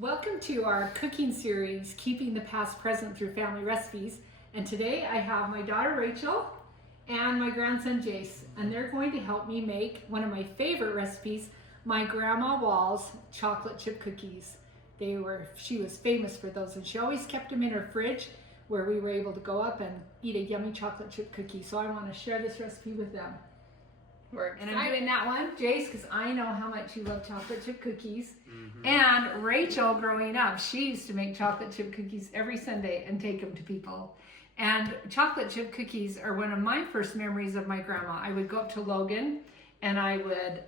Welcome to our cooking series, Keeping the Past Present Through Family Recipes. And today I have my daughter Rachel and my grandson Jace, and they're going to help me make one of my favorite recipes, my Grandma Wall's chocolate chip cookies. She was famous for those, and she always kept them in her fridge where we were able to go up and eat a yummy chocolate chip cookie. So I want to share this recipe with them. And I'm doing that one, Jace, because I know how much you love chocolate chip cookies. And Rachel, growing up, she used to make chocolate chip cookies every Sunday and take them to people. And chocolate chip cookies are one of my first memories of my grandma. I would go up to Logan and I would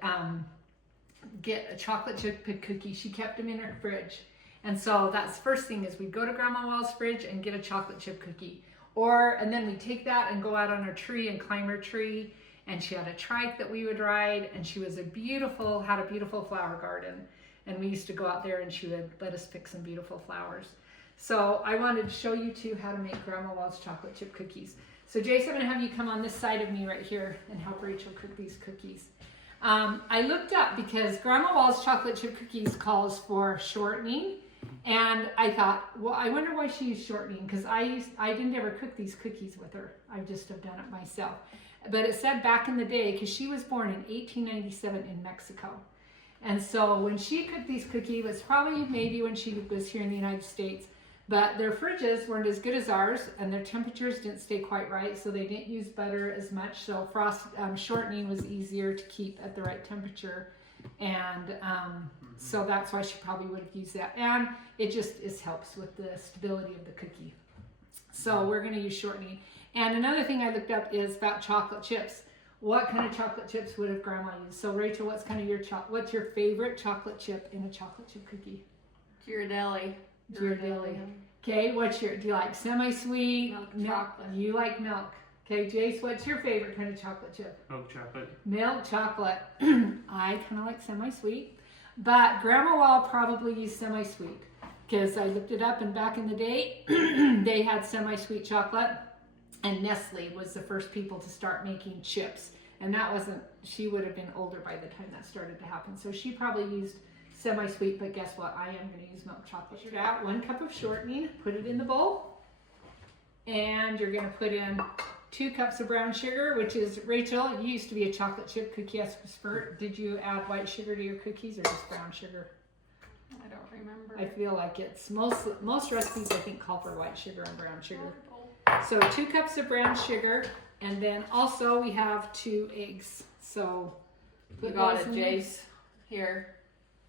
get a chocolate chip cookie. She kept them in her fridge. And so that's the first thing, is we'd go to Grandma Wall's fridge and get a chocolate chip cookie. And then we'd take that and go out on her tree and climb her tree. And she had a trike that we would ride, and she was had a beautiful flower garden. And we used to go out there and she would let us pick some beautiful flowers. So I wanted to show you two how to make Grandma Wall's chocolate chip cookies. So Jace, I'm gonna have you come on this side of me right here and help Rachel cook these cookies. I looked up because Grandma Wall's chocolate chip cookies calls for shortening. And I thought, well, I wonder why she used shortening, because I didn't ever cook these cookies with her. I just have done it myself. But it said back in the day, because she was born in 1897 in Mexico. And so when she cooked these cookies, it was probably maybe when she was here in the United States. But their fridges weren't as good as ours, and their temperatures didn't stay quite right, so they didn't use butter as much. So shortening was easier to keep at the right temperature. And so that's why she probably would have used that. And it just helps with the stability of the cookie. So we're going to use shortening. And another thing I looked up is about chocolate chips. What kind of chocolate chips would have Grandma used? So Rachel, what's your favorite chocolate chip in a chocolate chip cookie? Ghirardelli. Ghirardelli. Okay, do you like semi-sweet? Milk chocolate. You like milk. Okay, Jace, what's your favorite kind of chocolate chip? Milk chocolate. Milk chocolate. I kind of like semi-sweet, but Grandma Wall probably used semi-sweet, because I looked it up, and back in the day, they had semi-sweet chocolate, and Nestle was the first people to start making chips, and she would have been older by the time that started to happen, so she probably used semi-sweet. But guess what? I am going to use milk chocolate. You got 1 cup of shortening, put it in the bowl, and you're going to put in 2 cups of brown sugar, which is, Rachel, you used to be a chocolate chip cookie expert. Did you add white sugar to your cookies or just brown sugar? I don't remember. I feel like it's most recipes, I think, call for white sugar and brown sugar. So 2 cups of brown sugar, and then also we have 2 eggs. So you got it, Jace. Here.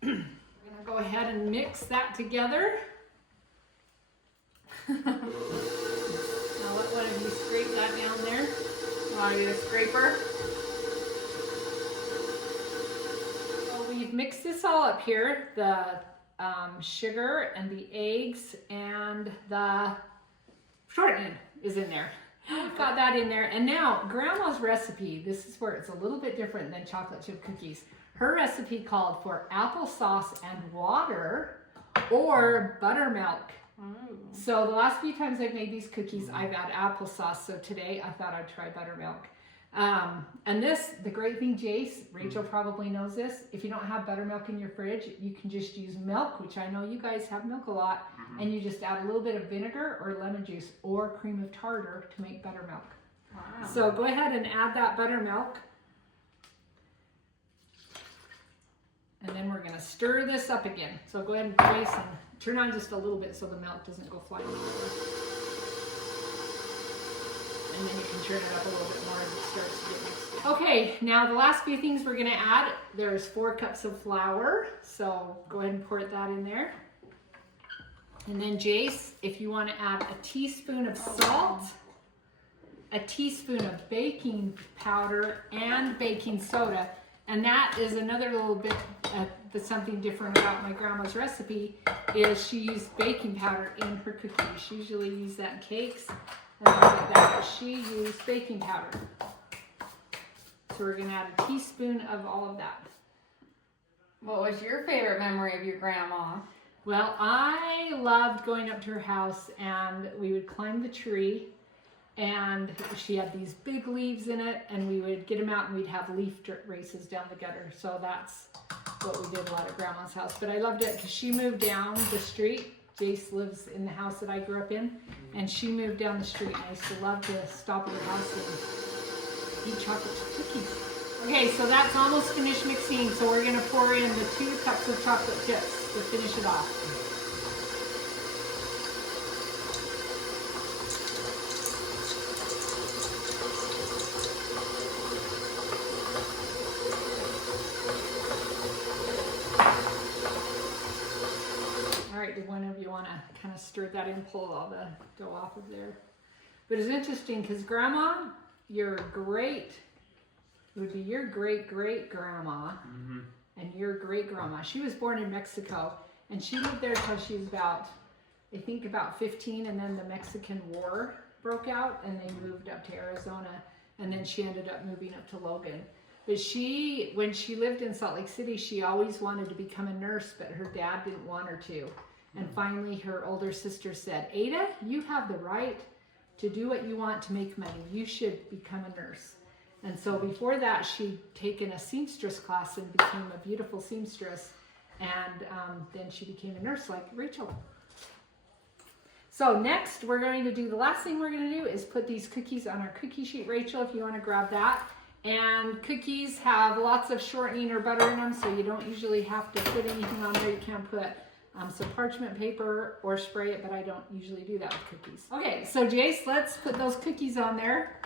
We're gonna go ahead and mix that together. Now let one of you scrape that down there. Want to do a scraper? So we've mixed this all up here. The sugar and the eggs and the shortening is in there. We've got that in there. And now Grandma's recipe, this is where it's a little bit different than chocolate chip cookies. Her recipe called for applesauce and water or buttermilk. So the last few times I've made these cookies, I've had applesauce. So today I thought I'd try buttermilk. And the great thing, Jace, Rachel probably knows this, if you don't have buttermilk in your fridge, you can just use milk, which I know you guys have milk a lot, and you just add a little bit of vinegar or lemon juice or cream of tartar to make buttermilk. Wow. So go ahead and add that buttermilk. And then we're going to stir this up again. So go ahead and place and turn on just a little bit so the milk doesn't go flying everywhere. And then you can turn it up a little bit more as it starts to get mixed in. Okay, now the last few things we're going to add, there's 4 cups of flour. So go ahead and pour that in there. And then Jace, if you want to add a teaspoon of salt, a teaspoon of baking powder, and baking soda. And that is another little bit that's something different about my grandma's recipe, is she used baking powder in her cookies. She usually used that in cakes and things like that, but she used baking powder. So we're gonna add a teaspoon of all of that. What was your favorite memory of your grandma? Well, I loved going up to her house, and we would climb the tree, and she had these big leaves in it, and we would get them out and we'd have leaf races down the gutter. So that's what we did a lot at Grandma's house. But I loved it because she moved down the street. Jace lives in the house that I grew up in, and she moved down the street. And I used to love to stop at her house and eat chocolate chip cookies. Okay, so that's almost finished mixing. So we're gonna pour in the 2 cups of chocolate chips to finish it off. Did one of you want to kind of stir that in, pull all the dough off of there? But it's interesting because Grandma, it would be your great-great-grandma and your great-grandma. She was born in Mexico, and she lived there until she was about 15, and then the Mexican War broke out, and they moved up to Arizona, and then she ended up moving up to Logan. But when she lived in Salt Lake City, she always wanted to become a nurse, but her dad didn't want her to. And finally, her older sister said, Ada, you have the right to do what you want to make money. You should become a nurse. And so before that, she'd taken a seamstress class and became a beautiful seamstress. And then she became a nurse like Rachel. So next, the last thing we're going to do is put these cookies on our cookie sheet. Rachel, if you want to grab that. And cookies have lots of shortening or butter in them, so you don't usually have to put anything on there. You can put some parchment paper or spray it, but I don't usually do that with cookies. Okay, so Jace, let's put those cookies on there.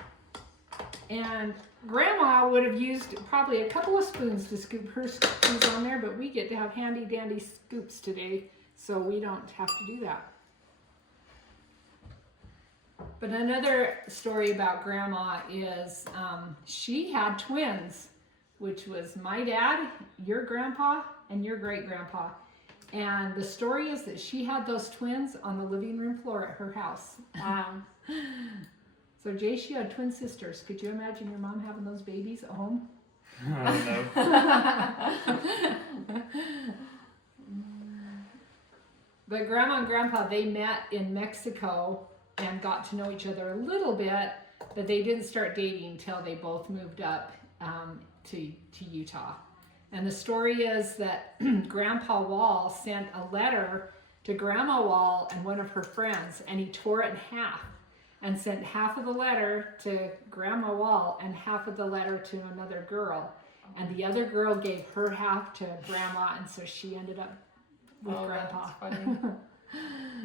And Grandma would have used probably a couple of spoons to scoop her cookies on there, but we get to have handy dandy scoops today, so we don't have to do that. But another story about Grandma is she had twins, which was my dad, your grandpa, and your great-grandpa. And the story is that she had those twins on the living room floor at her house. So Jace, you had twin sisters. Could you imagine your mom having those babies at home? No. But Grandma and Grandpa, they met in Mexico and got to know each other a little bit, but they didn't start dating until they both moved up to Utah. And the story is that Grandpa Wall sent a letter to Grandma Wall and one of her friends, and he tore it in half and sent half of the letter to Grandma Wall and half of the letter to another girl. And the other girl gave her half to Grandma, and so she ended up with Grandpa. That's funny.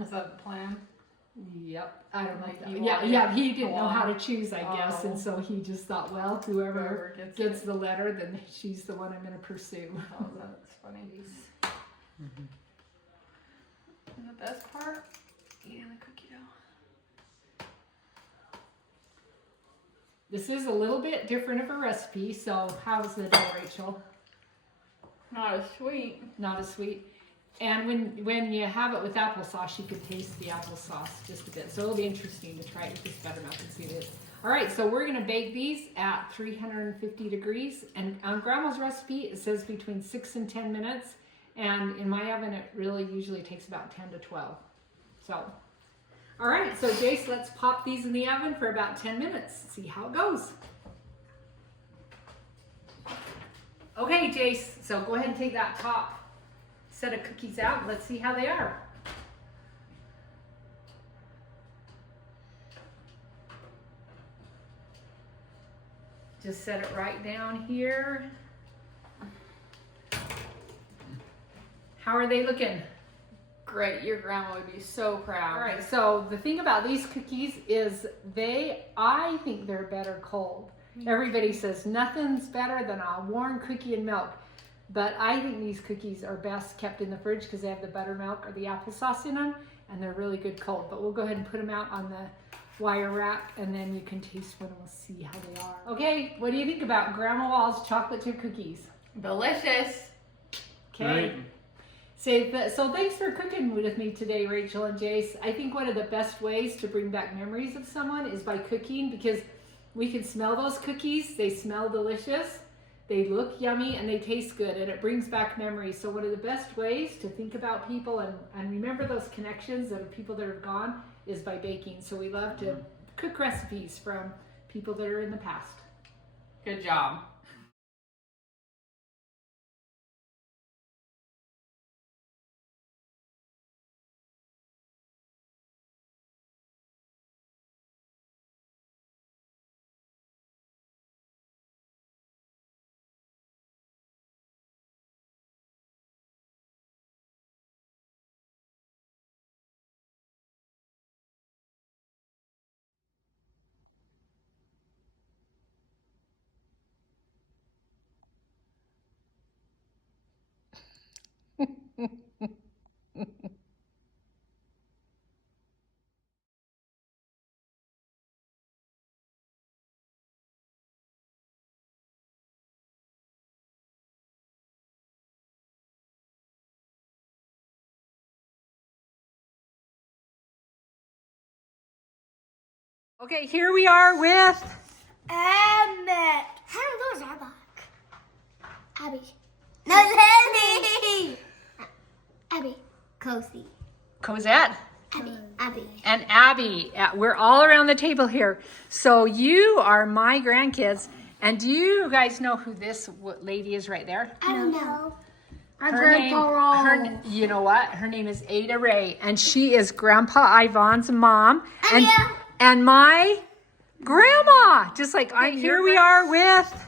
Was that the plan? Yep. I don't like that. You Yeah, he didn't know how to choose, I guess, and so he just thought, well, whoever gets the letter, then she's the one I'm going to pursue. Oh, that's funny. Mm-hmm. And the best part, eating the cookie dough. This is a little bit different of a recipe, so how's the dough, Rachel? Not as sweet. Not as sweet. And when you have it with applesauce, you can taste the applesauce just a bit. So it'll be interesting to try it with this buttermilk and see it. All right, so we're gonna bake these at 350 degrees. And on Grandma's recipe, it says between 6 and 10 minutes. And in my oven, it really usually takes about 10 to 12. So, all right, so Jace, let's pop these in the oven for about 10 minutes. See how it goes. Okay, Jace, so go ahead and take that top set of cookies out. Let's see how they are. Just set it right down here. How are they looking? Great. Your grandma would be so proud. All right, so the thing about these cookies is I think they're better cold. Everybody says nothing's better than a warm cookie and milk. But I think these cookies are best kept in the fridge because they have the buttermilk or the applesauce in them, and they're really good cold. But we'll go ahead and put them out on the wire rack, and then you can taste one and we'll see how they are. Okay, what do you think about Grandma Wall's chocolate chip cookies? Delicious. Okay. So thanks for cooking with me today, Rachel and Jace. I think one of the best ways to bring back memories of someone is by cooking, because we can smell those cookies. They smell delicious. They look yummy and they taste good, and it brings back memories. So one of the best ways to think about people and remember those connections of people that are gone is by baking. So we love to cook recipes from people that are in the past. Good job. Okay, here we are with Emmett. How goes our back? Abby. No, Henny. Abby. Cozy. Cosette Abby. Abby. and Abby. We're all around the table here. So you are my grandkids. And do you guys know who this lady is right there? I don't know. You know what? Her name is Ada Ray, and she is Grandpa Ivan's mom, and my grandma. Just like here we are with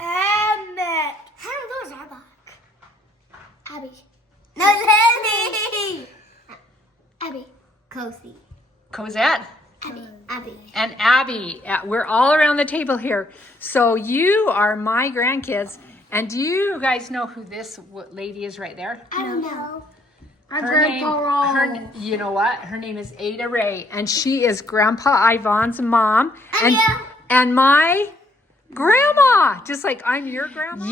Emmett. How goes our back? Abby. No, Henny. Abby. Cozy. Cosette Abby. Abby. and Abby. We're all around the table here. So you are my grandkids. And do you guys know who this lady is right there? I don't know. You know what? Her name is Ada Ray, and she is Grandpa Ivan's mom, and my grandma. Just like I'm your grandma.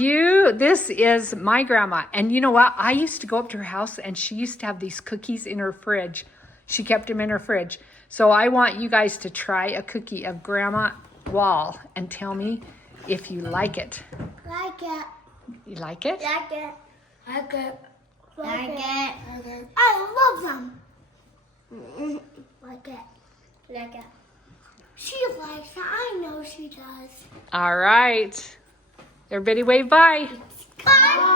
This is my grandma, and you know what? I used to go up to her house, and she used to have these cookies in her fridge. She kept them in her fridge. So I want you guys to try a cookie of Grandma Wall and tell me if you like it. Like it. You like it? Like it. Like it. Like it. I love them. Like it. Like it. She likes it. I know she does. All right. Everybody wave bye. Bye.